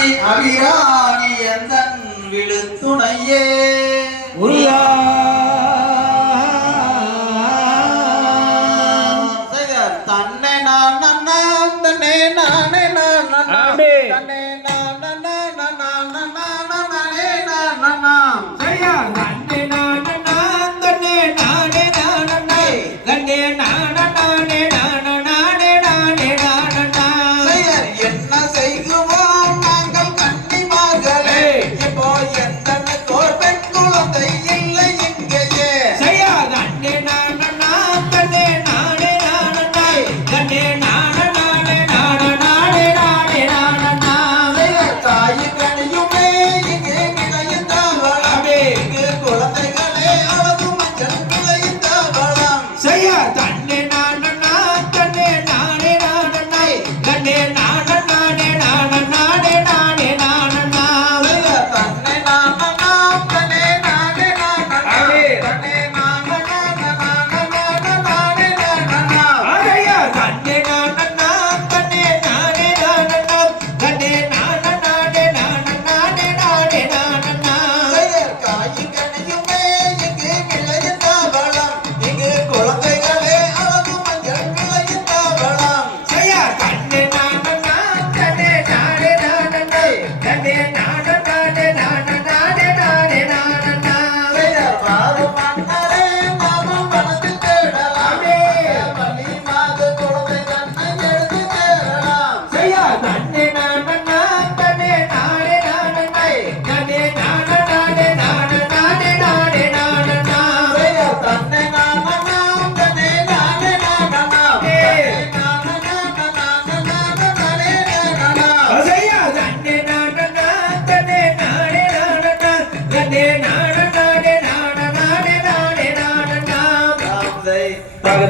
அபி அபிராணி எந்தன் விழுத்துணையே உருளா தன்னை நான் I'm kanne na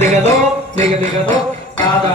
దిగదు దిగ దిగదు కాదా